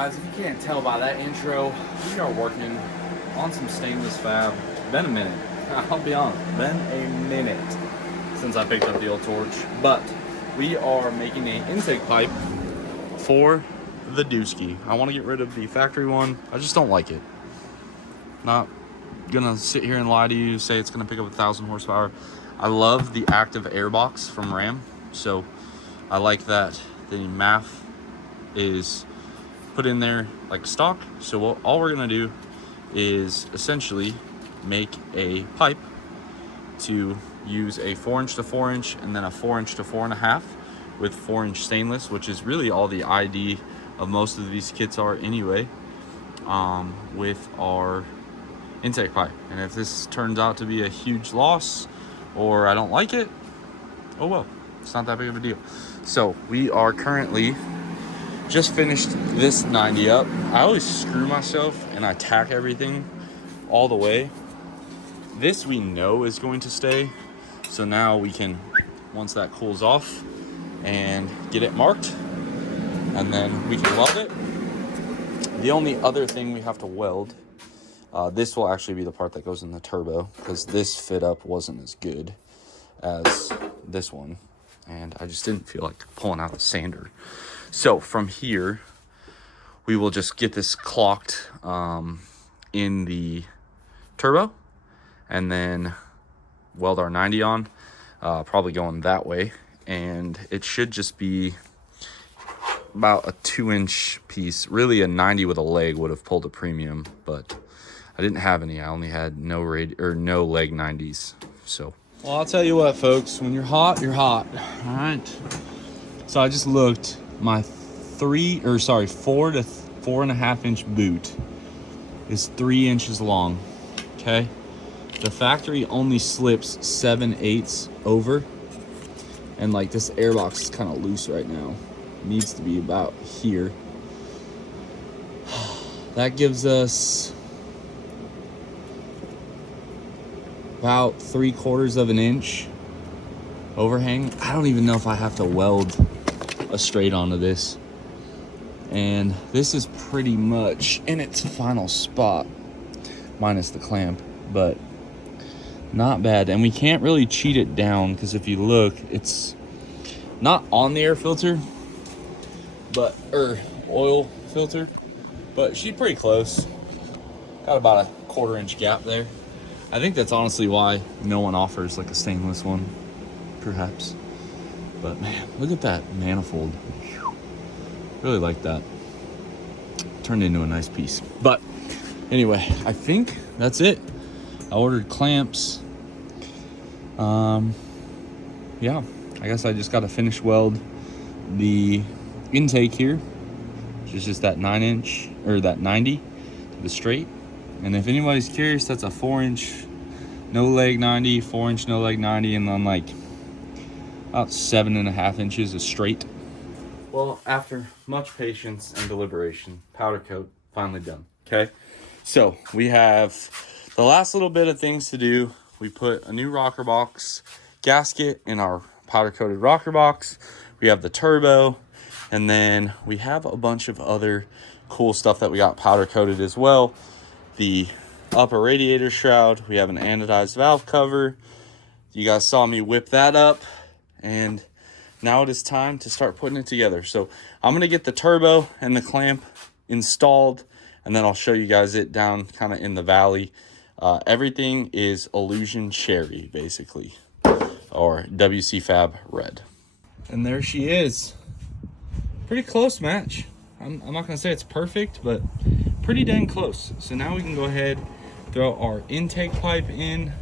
guys, if you can't tell by that intro, we are working on some stainless fab. Been a minute. I'll be honest, been a minute since I picked up the old torch. But we are making an intake pipe for the Dusky. I want to get rid of the factory one. I just don't like it. Not gonna sit here and lie to you, say it's gonna pick up 1,000 horsepower. I love the active airbox from Ram, so I like that the MAF is put in there like stock. So all we're gonna do is essentially make a pipe to use a 4-inch to 4-inch and then a 4-inch to 4.5 with 4-inch stainless, which is really all the ID of most of these kits are anyway, with our intake pipe. And if this turns out to be a huge loss or I don't like it, oh well, it's not that big of a deal. So we are currently just finished this 90 up. I always screw myself and I tack everything all the way. This we know is going to stay, so now we can, once that cools off, and get it marked, and then we can weld it. The only other thing we have to weld, this will actually be the part that goes in the turbo, because this fit up wasn't as good as this one, and I just didn't feel like pulling out the sander. So from here, we will just get this clocked in the turbo, and then weld our 90 on, probably going that way. And it should just be about a 2-inch piece. Really a 90 with a leg would have pulled a premium, but I didn't have any. I only had no leg 90s. So, well, I'll tell you what, folks, when you're hot, you're hot. All right. So I just looked. My 4 to 4.5 inch boot is 3 inches long. Okay. The factory only slips 7/8 over, and like this airbox is kind of loose right now. It needs to be about here. That gives us about 3/4 of an inch overhang. I don't even know if I have to weld a straight onto this, and this is pretty much in its final spot minus the clamp, but not bad. And we can't really cheat it down, because if you look, it's not on the air filter, but oil filter, but she's pretty close. Got about a 1/4 inch gap there. I think that's honestly why no one offers like a stainless one, perhaps. But man, look at that manifold. Whew. Really like that. Turned into a nice piece. But anyway, I think that's it. I ordered clamps. Yeah, I guess I just got to finish weld the intake here, which is just that 9-inch or that 90 to the straight. And if anybody's curious, that's a 4-inch no leg 90, 4-inch no leg 90, and then like about 7.5 inches of straight. Well, after much patience and deliberation, powder coat finally done. Okay, so we have the last little bit of things to do. We put a new rocker box gasket in our powder coated rocker box. We have the turbo, and then we have a bunch of other cool stuff that we got powder coated as well. The upper radiator shroud, we have an anodized valve cover. You guys saw me whip that up, and now it is time to start putting it together. So I'm gonna get the turbo and the clamp installed, and then I'll show you guys it down kind of in the valley. Everything is Illusion Cherry, basically, or WC Fab Red. And there she is. Pretty close match. I'm not gonna say it's perfect, but pretty dang close. So now we can go ahead, throw our intake pipe in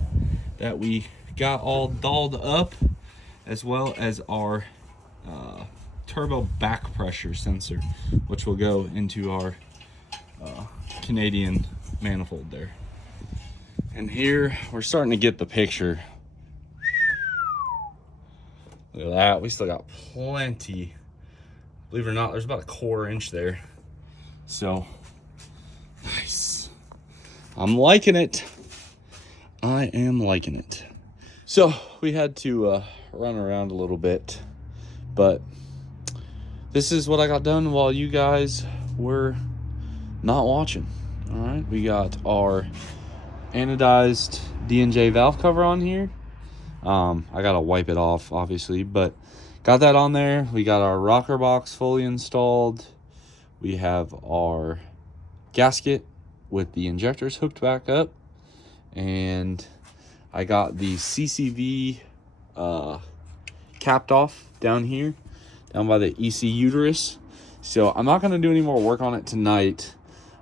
that we got all dolled up, as well as our turbo back pressure sensor, which will go into our Canadian manifold there. And here we're starting to get the picture. Look at that. We still got plenty. Believe it or not, there's about a 1/4 inch there. So nice. I'm liking it. I am liking it. So we had to run around a little bit, but this is what I got done while you guys were not watching. All right, we got our anodized D&J valve cover on here. I gotta wipe it off, obviously, but got that on there. We got our rocker box fully installed. We have our gasket with the injectors hooked back up, and I got the CCV capped off down here, down by the EC uterus. So I'm not going to do any more work on it tonight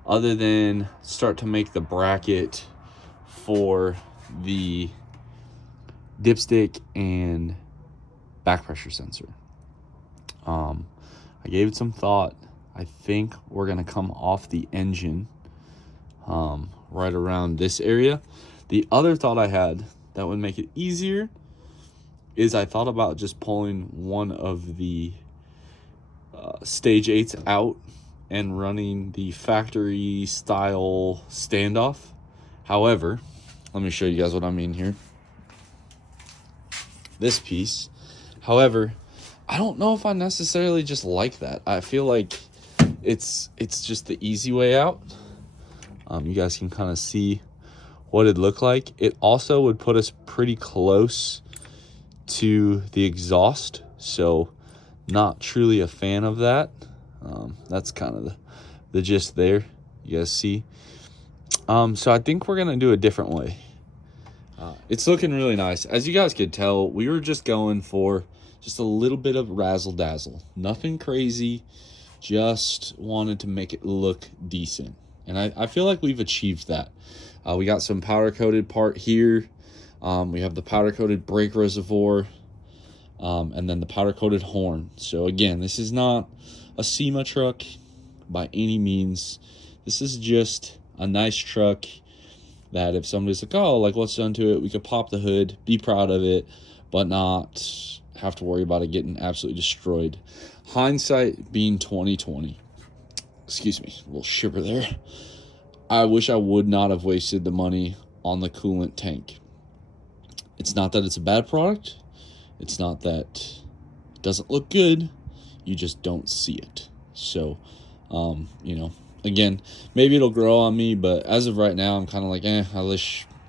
other than start to make the bracket for the dipstick and back pressure sensor. I gave it some thought. I think we're going to come off the engine right around this area. The other thought I had that would make it easier is I thought about just pulling one of the stage 8s out and running the factory style standoff. However, let me show you guys what I mean here. This piece. However, I don't know if I necessarily just like that. I feel like it's just the easy way out. You guys can kind of see what it'd look like. It also would put us pretty close to the exhaust, so not truly a fan of that. That's kind of the gist there. You guys see. So I think we're gonna do a different way. It's looking really nice. As you guys could tell, we were just going for just a little bit of razzle dazzle, nothing crazy, just wanted to make it look decent, and I feel like we've achieved that. We got some powder coated part here. We have the powder coated brake reservoir, and then the powder coated horn. So again, this is not a SEMA truck by any means. This is just a nice truck that if somebody's like, oh, like what's done to it, we could pop the hood, be proud of it, but not have to worry about it getting absolutely destroyed. Hindsight being 2020. Excuse me, a little shiver there. I wish I would not have wasted the money on the coolant tank. It's not that it's a bad product. It's not that it doesn't look good. You just don't see it. So, again, maybe it'll grow on me, but as of right now, I'm kind of like, I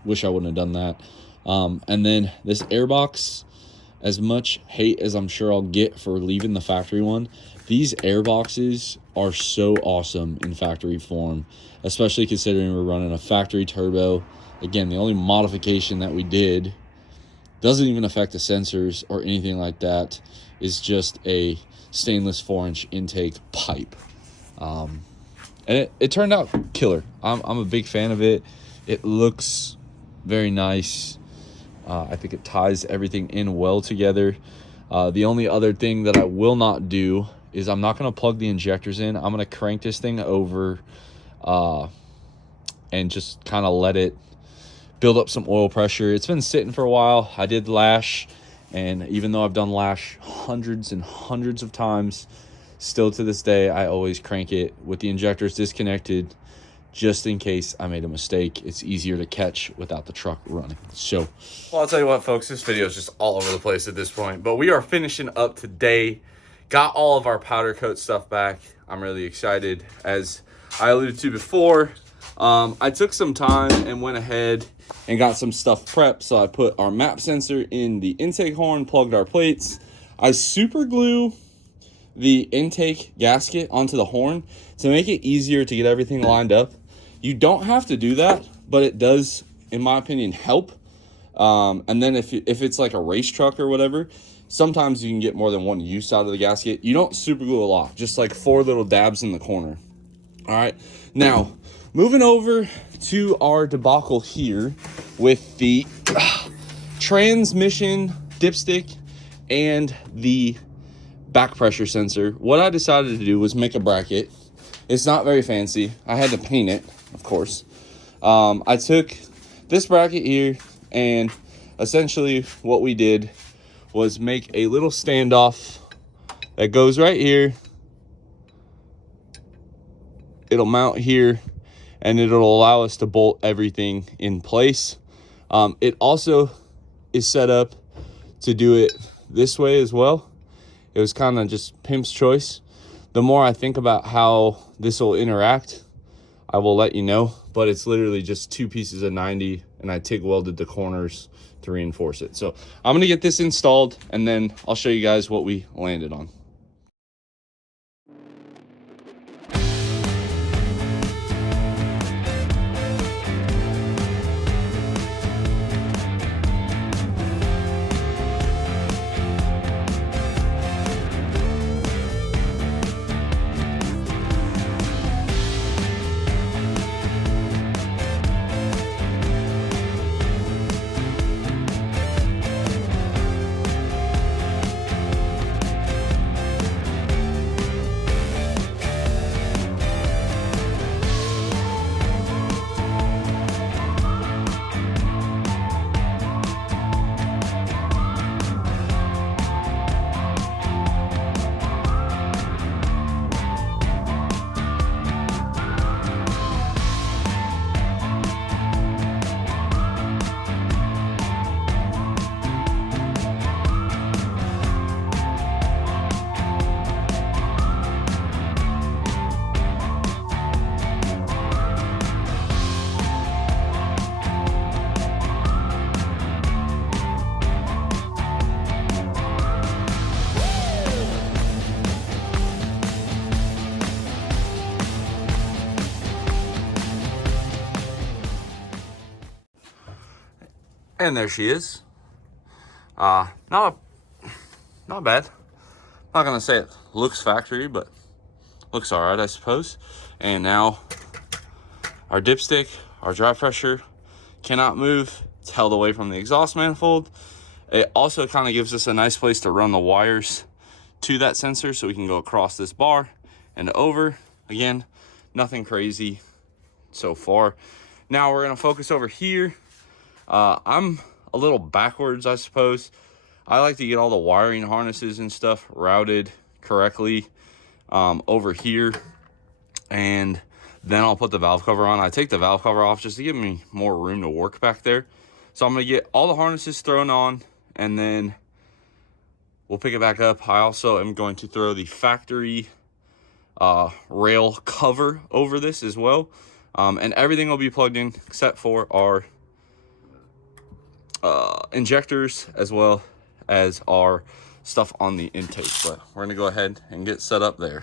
wish I wouldn't have done that. And then this airbox, as much hate as I'm sure I'll get for leaving the factory one, these airboxes are so awesome in factory form, especially considering we're running a factory turbo. Again, the only modification that we did doesn't even affect the sensors or anything like that. It's just a stainless 4-inch intake pipe. And it turned out killer. I'm a big fan of it. It looks very nice. I think it ties everything in well together. The only other thing that I will not do is I'm not going to plug the injectors in. I'm going to crank this thing over and just kind of let it build up some oil pressure. It's been sitting for a while. I did lash, and even though I've done lash hundreds and hundreds of times, still to this day, I always crank it with the injectors disconnected just in case I made a mistake. It's easier to catch without the truck running. So, well, I'll tell you what, folks, this video is just all over the place at this point, but we are finishing up today. Got all of our powder coat stuff back. I'm really excited. As I alluded to before, I took some time and went ahead and got some stuff prepped. So I put our map sensor in the intake horn, plugged our plates. I super glue the intake gasket onto the horn to make it easier to get everything lined up. You don't have to do that, but it does, in my opinion, help. And then if it's like a race truck or whatever, sometimes you can get more than one use out of the gasket. You don't super glue a lot, just like 4 little dabs in the corner. All right, now moving over to our debacle here with the transmission dipstick and the back pressure sensor. What I decided to do was make a bracket. It's not very fancy. I had to paint it, of course. I took this bracket here, and essentially what we did was make a little standoff that goes right here. It'll mount here, and it'll allow us to bolt everything in place. It also is set up to do it this way as well. It was kind of just pimp's choice. The more I think about how this will interact, I will let you know. But it's literally just 2 pieces of 90, and I TIG welded the corners to reinforce it. So I'm gonna get this installed, and then I'll show you guys what we landed on. And there she is. Not bad. Not gonna say it looks factory, but looks all right, I suppose. And now our dipstick, our dry pressure cannot move. It's held away from the exhaust manifold. It also kind of gives us a nice place to run the wires to that sensor, so we can go across this bar and over. Again, nothing crazy so far. Now we're gonna focus over here. I'm a little backwards, I suppose. I like to get all the wiring harnesses and stuff routed correctly over here, and then I'll put the valve cover on. I take the valve cover off just to give me more room to work back there. So I'm gonna get all the harnesses thrown on, and then we'll pick it back up. I also am going to throw the factory rail cover over this as well, and everything will be plugged in except for our injectors, as well as our stuff on the intake. But we're gonna go ahead and get set up there.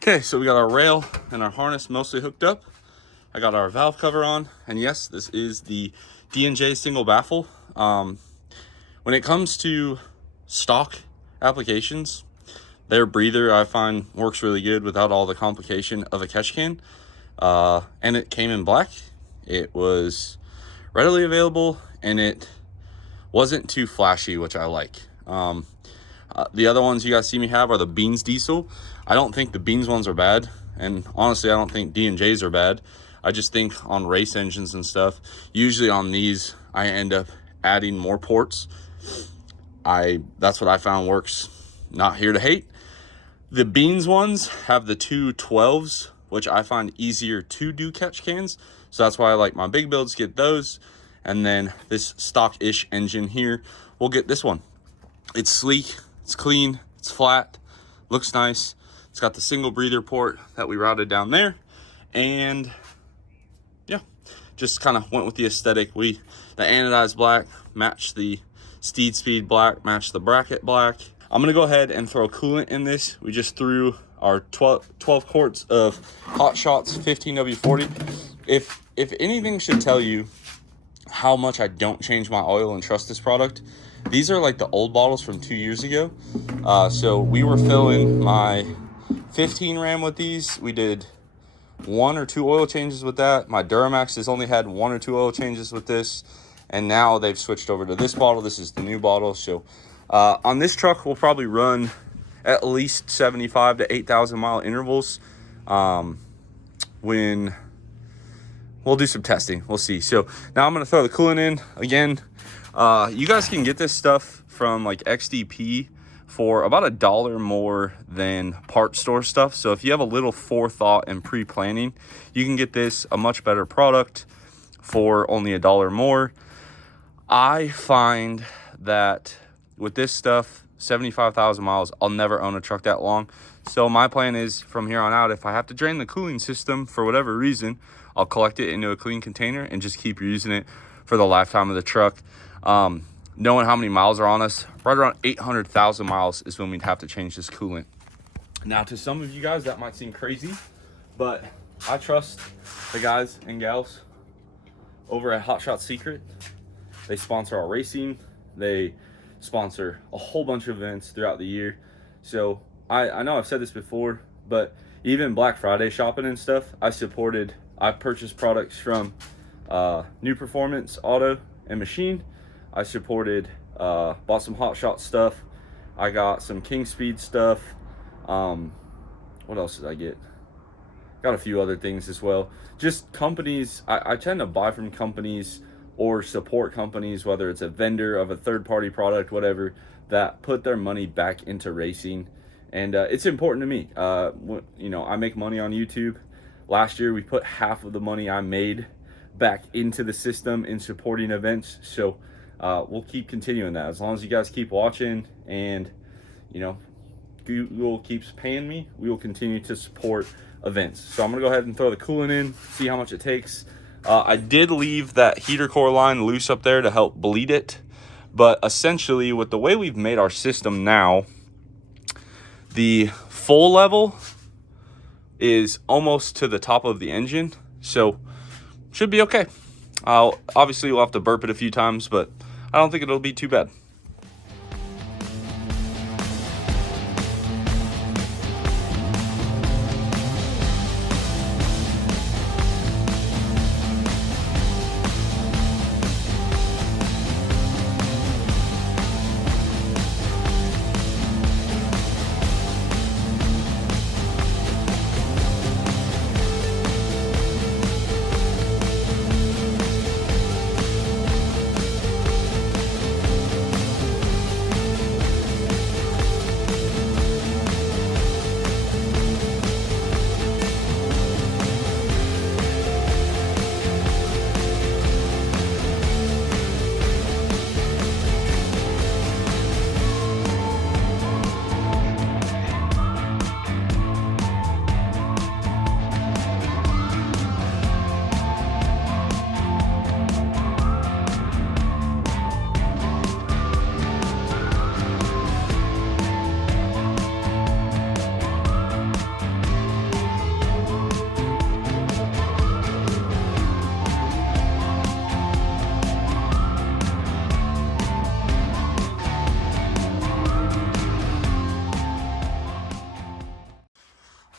Okay, so we got our rail and our harness mostly hooked up. I got our valve cover on, and yes, this is the D&J single baffle. When it comes to stock applications, their breather I find works really good without all the complication of a catch can. And it came in black. It was readily available, and it wasn't too flashy, which I like. The other ones you guys see me have are the Beans diesel. I don't think the Beans ones are bad, and honestly I don't think D&Js are bad. I just think on race engines and stuff, usually on these I end up adding more ports. That's what I found works. Not here to hate. The Beans ones have the two 12s, which I find easier to do catch cans, so that's why I like my big builds get those. And then this stock-ish engine here, we'll get this one. It's sleek, it's clean, it's flat, looks nice. It's got the single breather port that we routed down there, and yeah, just kind of went with the aesthetic. The anodized black matched the Steed Speed black, matched the bracket black. I'm gonna go ahead and throw coolant in this. We just threw our 12 quarts of Hot Shots 15W40. If anything should tell you how much I don't change my oil and trust this product, these are like the old bottles from 2 years ago. So we were filling my 15 Ram with these. We did 1 or 2 oil changes with that. My Duramax has only had 1 or 2 oil changes with this, and now they've switched over to this bottle. This is the new bottle. So on this truck, we'll probably run at least 75 to 8,000 mile intervals. When we'll do some testing, we'll see. So now I'm gonna throw the coolant in again. You guys can get this stuff from like XDP for about $1 more than parts store stuff. So if you have a little forethought and pre-planning, you can get this a much better product for only $1 more. I find that with this stuff, 75,000 miles, I'll never own a truck that long. So my plan is from here on out, if I have to drain the cooling system for whatever reason, I'll collect it into a clean container and just keep using it for the lifetime of the truck. Knowing how many miles are on us, right around 800,000 miles is when we'd have to change this coolant. Now, to some of you guys, that might seem crazy, but I trust the guys and gals over at Hot Shot Secret. They sponsor our racing. They sponsor a whole bunch of events throughout the year. So I know I've said this before, but even Black Friday shopping and stuff, I purchased products from New Performance Auto and Machine. I supported, bought some Hot Shot stuff. I got some King Speed stuff. What else did I get? Got a few other things as well. Just companies, I tend to buy from companies or support companies, whether it's a vendor of a third-party product, whatever, that put their money back into racing. And it's important to me. You know, I make money on YouTube. Last year, we put half of the money I made back into the system in supporting events. So we'll keep continuing that. As long as you guys keep watching and, you know, Google keeps paying me, we will continue to support events. So I'm gonna go ahead and throw the coolant in, see how much it takes. I did leave that heater core line loose up there to help bleed it, but essentially with the way we've made our system now, the full level is almost to the top of the engine, so should be okay. Obviously we'll have to burp it a few times, but I don't think it'll be too bad.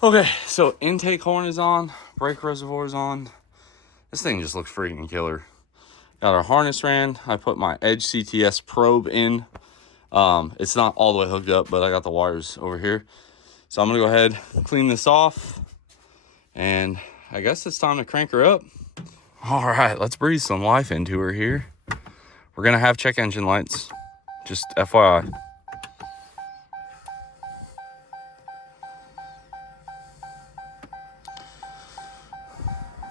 Okay, so intake horn is on, brake reservoir is on. This thing just looks freaking killer. Got our harness ran. I put my Edge CTS probe in It's not all the way hooked up, but I got the wires over here. So I'm gonna go ahead and clean this off, and I guess it's time to crank her up. All right, let's breathe some life into her here. We're gonna have check engine lights, just FYI.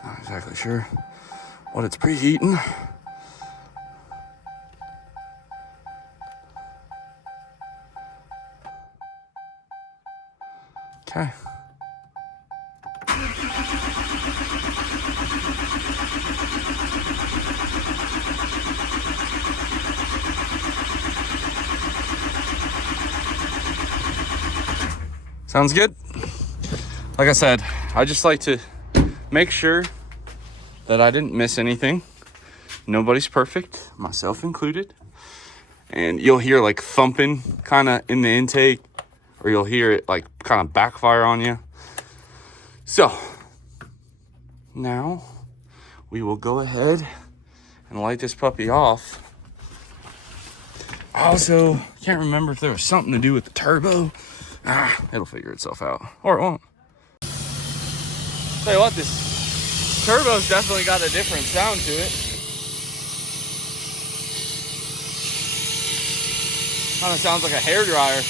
Not exactly sure what it's preheating. Okay. Sounds good. Like I said, I just like to make sure that I didn't miss anything. Nobody's perfect, myself included. And you'll hear like thumping kind of in the intake, or you'll hear it like kind of backfire on you. So now we will go ahead and light this puppy off. I also can't remember if there was something to do with the turbo. It'll figure itself out, or it won't. Tell you what, this turbo's definitely got a different sound to it. Kind of sounds like a hairdryer.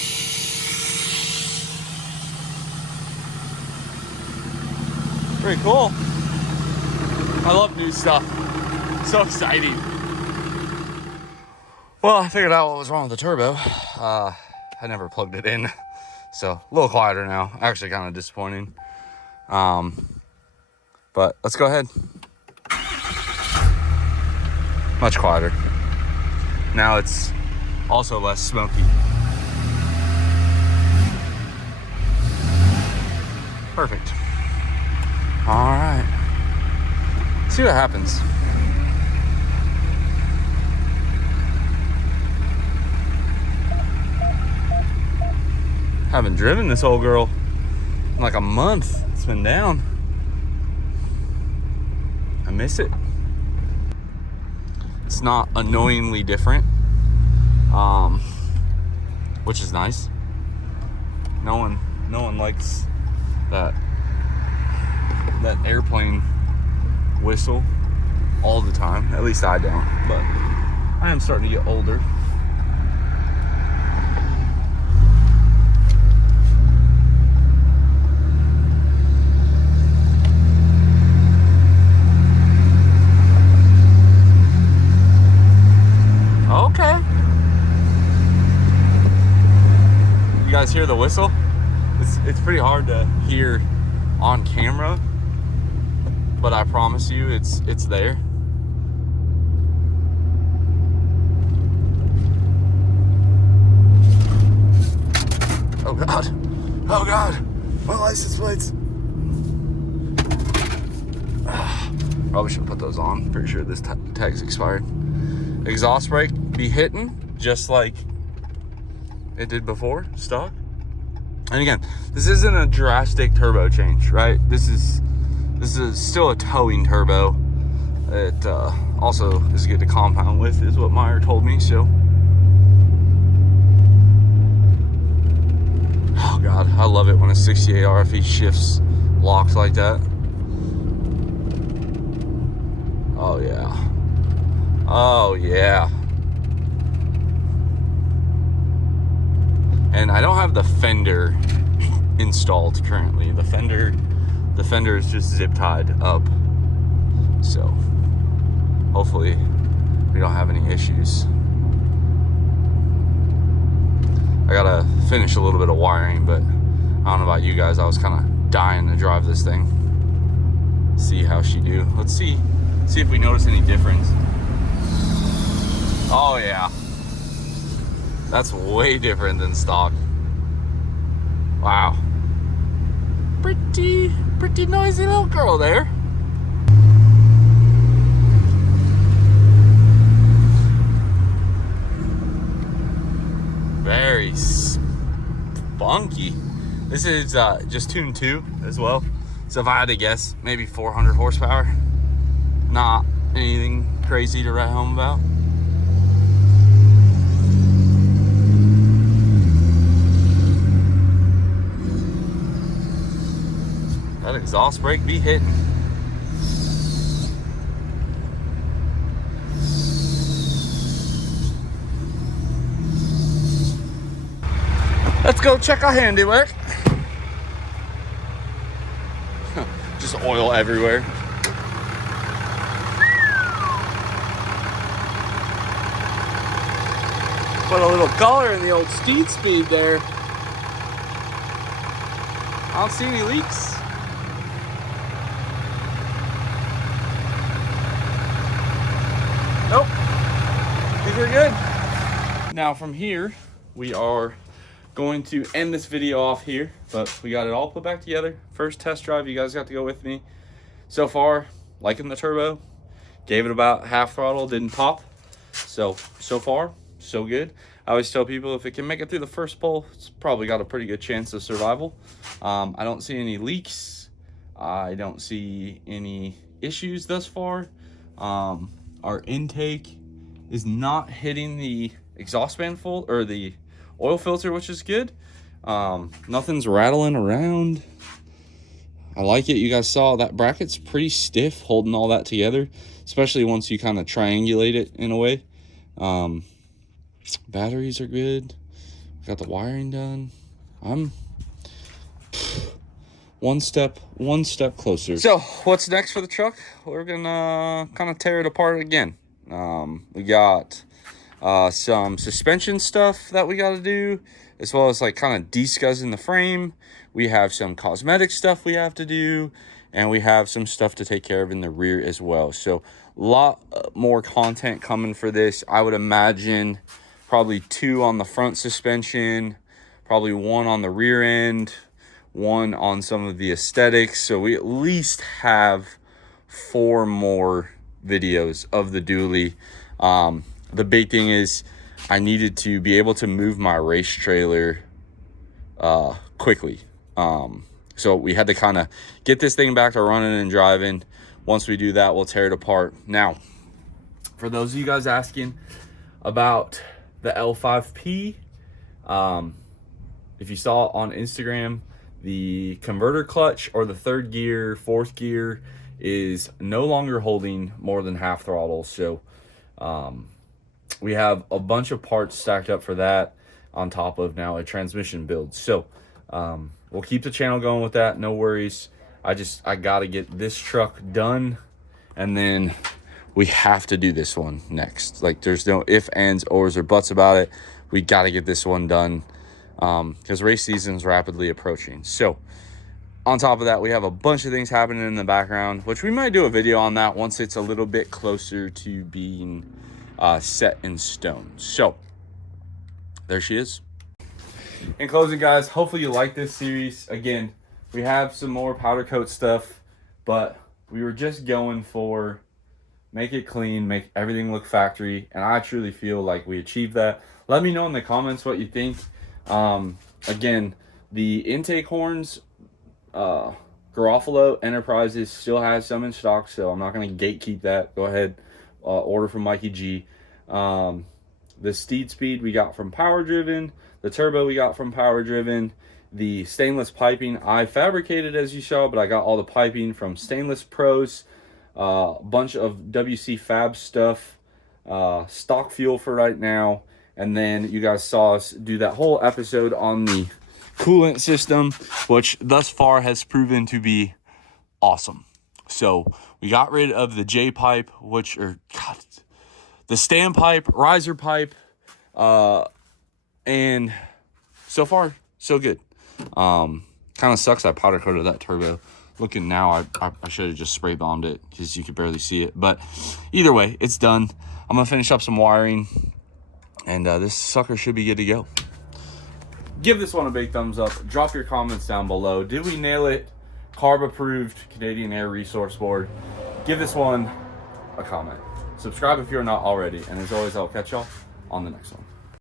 Pretty cool. I love new stuff. So exciting. Well, I figured out what was wrong with the turbo. I never plugged it in. So a little quieter now. Actually kind of disappointing. But let's go ahead. Much quieter. Now it's also less smoky. Perfect. All right. See what happens. Haven't driven this old girl in like a month. It's been down. I miss it. It's not annoyingly different, which is nice. No one likes that airplane whistle all the time. At least I don't. But I am starting to get older. Okay. You guys hear the whistle? It's pretty hard to hear on camera, but I promise you it's there. Oh God. Oh God. My license plates. Probably should put those on. Pretty sure this tag's expired. Exhaust brake be hitting just like it did before, stock. And again, this isn't a drastic turbo change, right? This is still a towing turbo. It also is good to compound with, is what Meyer told me. So, oh God, I love it when a 68 RFE shifts locked like that. Oh yeah. Oh yeah. And I don't have the fender installed currently. The fender is just zip tied up. So hopefully we don't have any issues. I gotta finish a little bit of wiring, but I don't know about you guys. I was kind of dying to drive this thing. See how she do. Let's see if we notice any difference. Oh yeah, that's way different than stock. Wow, pretty noisy little girl there. Very spunky. This is just tuned 2 as well. So if I had to guess, maybe 400 horsepower. Not anything crazy to write home about. That exhaust brake be hitting. Let's go check our handiwork. Just oil everywhere. Put a little color in the old steed speed there. I don't see any leaks. Nope. These are good. Now from here, we are going to end this video off here, but we got it all put back together. First test drive, you guys got to go with me. So far, liking the turbo. Gave it about half throttle, didn't pop. So far, so good. I always tell people if it can make it through the first pull, it's probably got a pretty good chance of survival. I don't see any leaks. I don't see any issues thus far. Our intake is not hitting the exhaust manifold or the oil filter, which is good. Nothing's rattling around. I like it. You guys saw that bracket's pretty stiff holding all that together, especially once you kind of triangulate it in a way. Batteries are good. Got the wiring done. I'm one step closer. So what's next for the truck? We're gonna kind of tear it apart again. We got some suspension stuff that we got to do, as well as like kind of descuzzing the frame. We have some cosmetic stuff we have to do, and we have some stuff to take care of in the rear as well. So a lot more content coming for this. I would imagine probably 2 on the front suspension, probably 1 on the rear end, 1 on some of the aesthetics. So we at least have 4 more videos of the dually. The big thing is I needed to be able to move my race trailer quickly. So we had to kind of get this thing back to running and driving. Once we do that, we'll tear it apart. Now, for those of you guys asking about the L5P, if you saw on Instagram, the converter clutch or the 3rd gear, 4th gear is no longer holding more than half throttle. So we have a bunch of parts stacked up for that on top of now a transmission build. So we'll keep the channel going with that, no worries. I gotta get this truck done, and then we have to do this one next. Like, there's no ifs, ands, ors, or buts about it. We gotta get this one done because race season's rapidly approaching. So on top of that, we have a bunch of things happening in the background, which we might do a video on that once it's a little bit closer to being set in stone. So there she is. In closing, guys, hopefully you like this series. Again, we have some more powder coat stuff, but we were just going for make it clean, make everything look factory, and I truly feel like we achieved that. Let me know in the comments what you think. Again, the intake horns, Garofalo Enterprises still has some in stock, so I'm not going to gatekeep that. Go ahead, order from Mikey G. The steed speed we got from Power Driven. The turbo we got from Power Driven. The stainless piping I fabricated, as you saw, but I got all the piping from Stainless Pros. A bunch of WC Fab stuff. Stock fuel for right now. And then you guys saw us do that whole episode on the coolant system, which thus far has proven to be awesome. So we got rid of the J pipe, the standpipe, riser pipe, and so far so good. Kind of sucks I powder coated that turbo. Looking now, I should have just spray bombed it because you could barely see it. But either way, it's done. I'm gonna finish up some wiring, and this sucker should be good to go. Give this one a big thumbs up. Drop your comments down below. Did we nail it? CARB approved Canadian Air Resource Board. Give this one a comment. Subscribe if you're not already. And as always, I'll catch y'all on the next one.